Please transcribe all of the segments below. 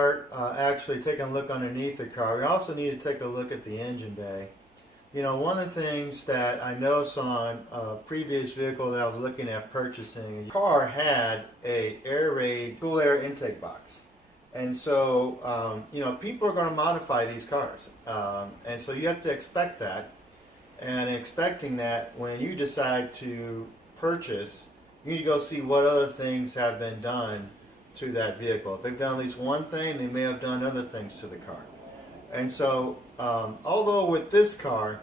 start actually taking a look underneath the car, we also need to take a look at the engine bay. You know, one of the things that I noticed on a previous vehicle that I was looking at purchasing, the car had a air-raid cool air intake box. And so, you know, people are going to modify these cars. And so you have to expect that. And expecting that, when you decide to purchase, you need to go see what other things have been done to that vehicle. If they've done at least one thing, they may have done other things to the car. And so, although with this car,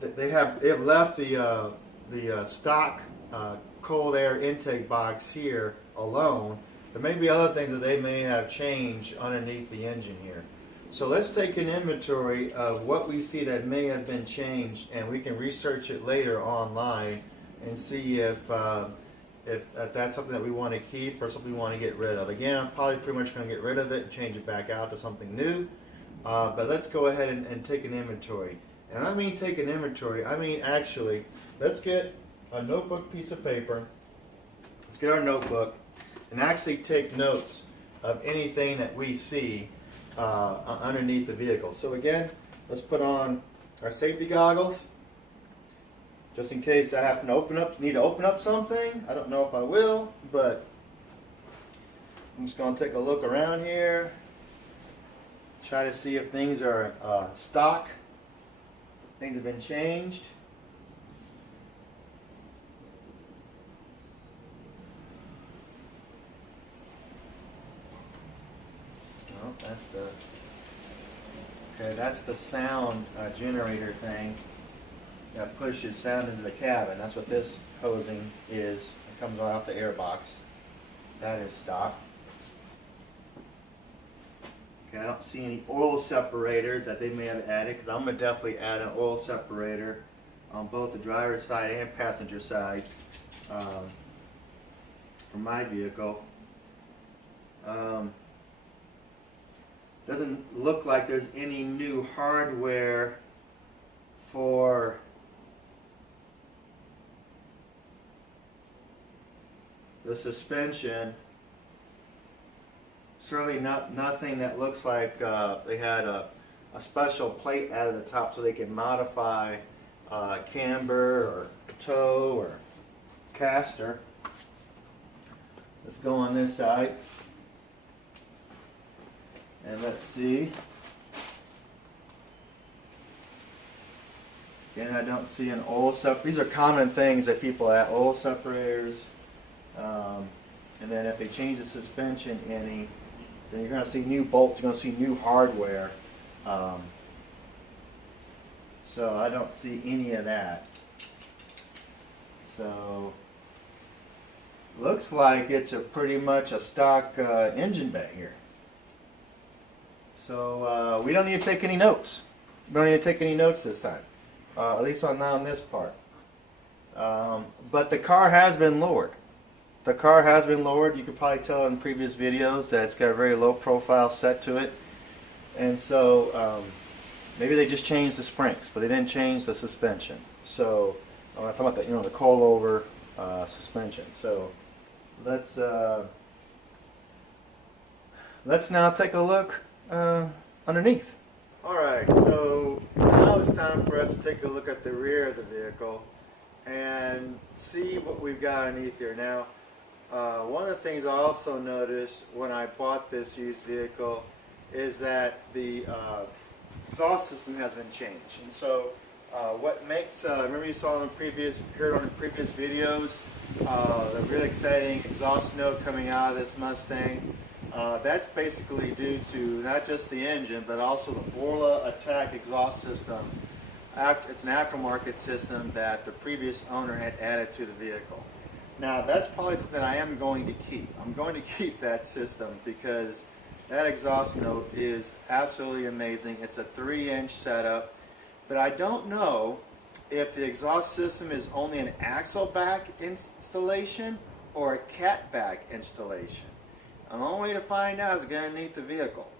they have left the stock cold air intake box here alone, there may be other things that they may have changed underneath the engine here. So let's take an inventory of what we see that may have been changed, and we can research it later online and see if that's something that we want to keep or something we want to get rid of. Again, I'm probably pretty much going to get rid of it and change it back out to something new. But let's go ahead and take an inventory. And I mean take an inventory, I mean actually, let's get a notebook piece of paper. Let's get our notebook and actually take notes of anything that we see underneath the vehicle. So again, let's put on our safety goggles, just in case I have to need to open up something. I don't know if I will, but I'm just going to take a look around here, try to see if things are stock, things have been changed. That's the sound generator thing that pushes sound into the cabin. That's what this hosing is. It comes out the air box. That is stock. Okay, I don't see any oil separators that they may have added, because I'm going to definitely add an oil separator on both the driver's side and passenger side for my vehicle. Doesn't look like there's any new hardware for the suspension. Certainly nothing that looks like they had a special plate added at the top so they can modify camber or toe or caster. Let's go on this side. And let's see. Again, I don't see an oil separator. These are common things that people add, oil separators. And then if they change the suspension any, then you're going to see new bolts, you're going to see new hardware. So I don't see any of that. So looks like it's pretty much a stock engine bay here. So we don't need to take any notes. We don't need to take any notes this time, at least on this part. But the car has been lowered. The car has been lowered. You could probably tell in previous videos that it's got a very low profile set to it. And so maybe they just changed the springs, but they didn't change the suspension. So I'm talking about the, the coilover suspension. So let's now take a look underneath. Alright, so now it's time for us to take a look at the rear of the vehicle and see what we've got underneath here. Now, one of the things I also noticed when I bought this used vehicle is that the exhaust system has been changed. And so what makes, remember you saw in the previous videos, the really exciting exhaust note coming out of this Mustang. That's basically due to not just the engine, but also the Borla Attack exhaust system. It's an aftermarket system that the previous owner had added to the vehicle. Now that's probably something I am going to keep. I'm going to keep that system because that exhaust note is absolutely amazing. It's a 3-inch setup, but I don't know if the exhaust system is only an axle back installation or a cat back installation. And the only way to find out is to get underneath the vehicle.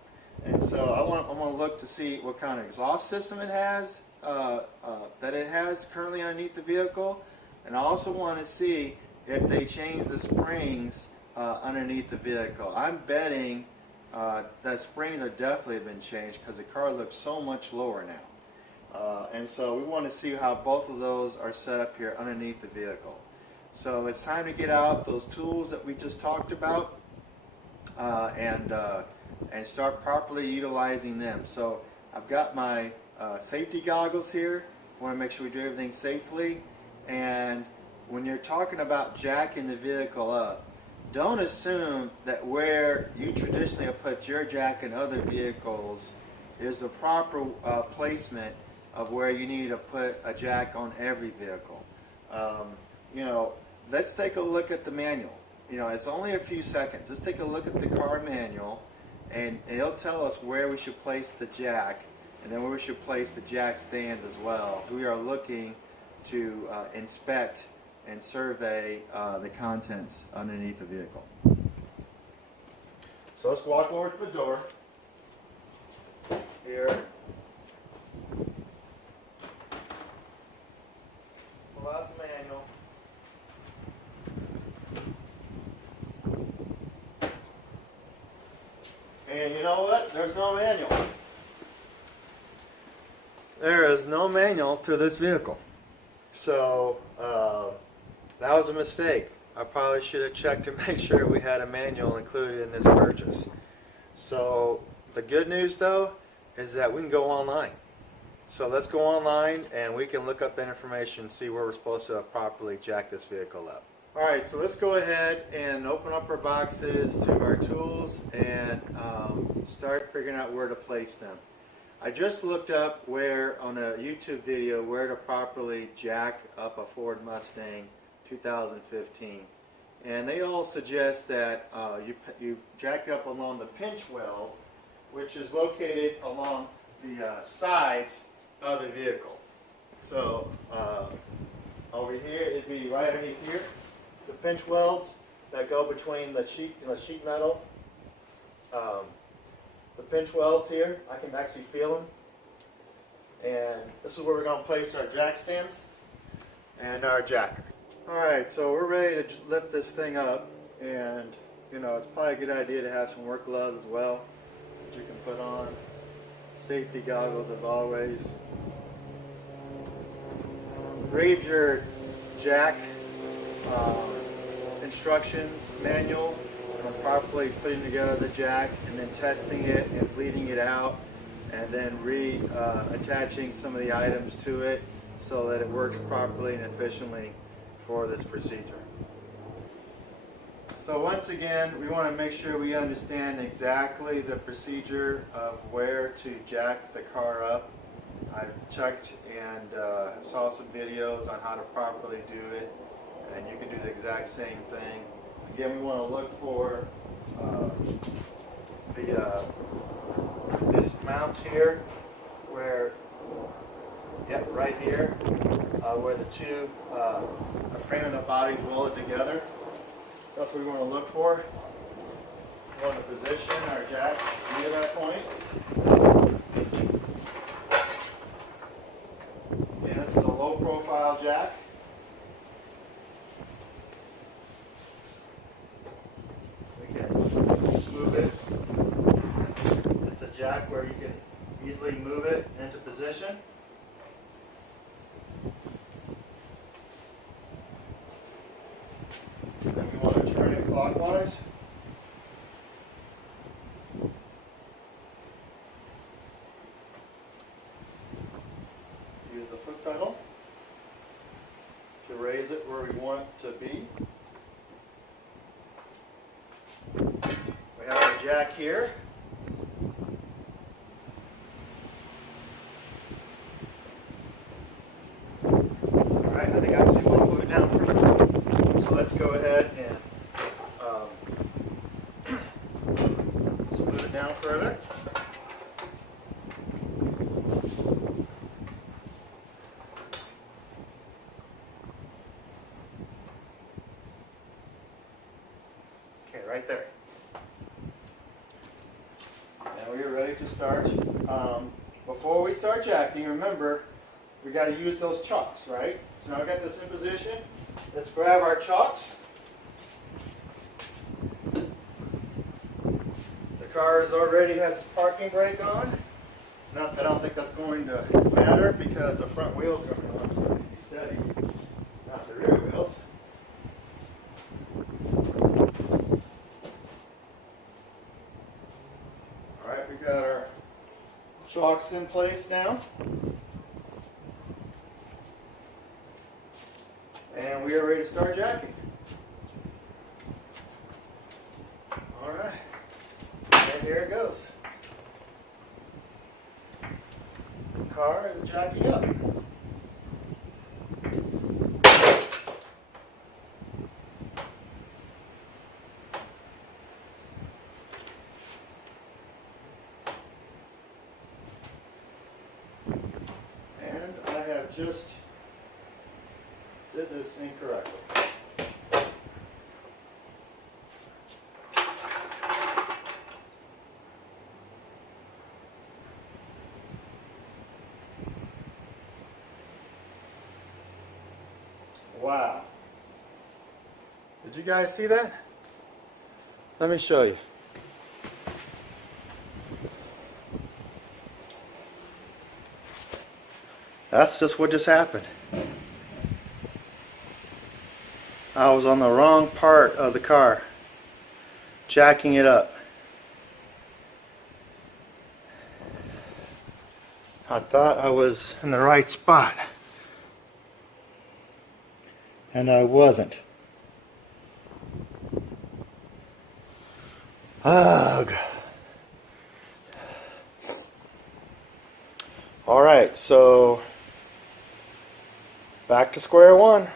And so I want to look to see what kind of exhaust system it has, that it has currently underneath the vehicle. And I also want to see if they change the springs underneath the vehicle. I'm betting that springs are definitely been changed because the car looks so much lower now. And so we want to see how both of those are set up here underneath the vehicle. So it's time to get out those tools that we just talked about and start properly utilizing them. So I've got my safety goggles here. I want to make sure we do everything safely. And when you're talking about jacking the vehicle up, don't assume that where you traditionally have put your jack in other vehicles is the proper placement of where you need to put a jack on every vehicle. You know, let's take a look at the manual. You know, it's only a few seconds. Let's take a look at the car manual, and it'll tell us where we should place the jack, and then where we should place the jack stands as well. We are looking to inspect and survey the contents underneath the vehicle. So let's walk over to the door here. Pull out the manual. And you know what? There's no manual. There is no manual to this vehicle. So that was a mistake. I probably should have checked to make sure we had a manual included in this purchase. So the good news though is that we can go online. So let's go online and we can look up the information and see where we're supposed to properly jack this vehicle up. Alright, so let's go ahead and open up our boxes to our tools and start figuring out where to place them. I just looked up where, on a YouTube video, where to properly jack up a Ford Mustang 2015. And they all suggest that you jack it up along the pinch well, which is located along the sides of the vehicle. So over here, it'd be right underneath here. The pinch welds that go between the sheet metal. The pinch welds here, I can actually feel them. And this is where we're going to place our jack stands and our jacker. Alright, so we're ready to lift this thing up, and you know, it's probably a good idea to have some work gloves as well that you can put on. Safety goggles as always. Read your jack instructions manual on properly putting together the jack and then testing it and bleeding it out, and then attaching some of the items to it so that it works properly and efficiently for this procedure. So once again, we want to make sure we understand exactly the procedure of where to jack the car up. I checked and saw some videos on how to properly do it, and you can do the exact same thing. Again, we want to look for this mount here, where, yep, right here, where the two, the frame and the body is welded together. That's what we want to look for. We want to position our jack near that point. And this is a low profile jack. We can move it. It's a jack where you can easily move it into position. Then we want to turn it clockwise. Use the foot pedal to raise it where we want it to be. We have our jack here. Alright, I think I actually want to move it down further. So let's go ahead and move it down further. Okay, right there. Now we are ready to start. Before we start jacking, remember, we got to use those chocks, right? So now I got this in position. Let's grab our chocks. car already has its parking brake on. Not that I don't think that's going to matter because the front wheels are going to be steady, not the rear wheels. Alright, we got our shocks in place now. And we are ready to start jacking. Alright, and here it goes. The car is jacking up. And I have just did this incorrectly. Wow. Did you guys see that? Let me show you. That's just what just happened. I was on the wrong part of the car, jacking it up. I thought I was in the right spot, and I wasn't. Ugh. All right, so back to square one.